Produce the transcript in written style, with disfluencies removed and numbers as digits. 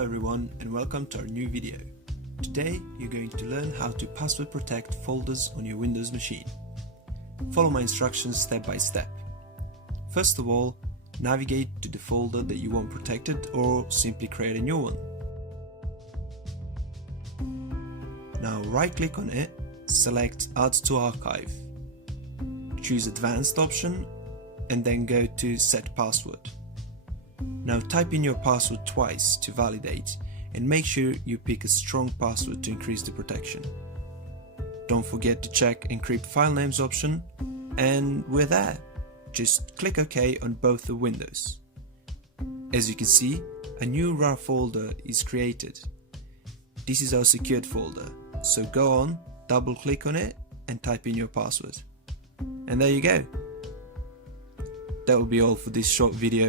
Hello everyone and welcome to our new video. Today you're going to learn how to password protect folders on your Windows machine. Follow my instructions step by step. First of all, navigate to the folder that you want protected or simply create a new one. Now right click on it, select Add to Archive. Choose Advanced option and then go to Set Password. Now type in your password twice to validate and make sure you pick a strong password to increase the protection. Don't forget to check Encrypt File Names option and we're there. Just click OK on both the windows. As you can see, a new RAR folder is created. This is our secured folder, so go on, double click on it and type in your password. And there you go. That will be all for this short video.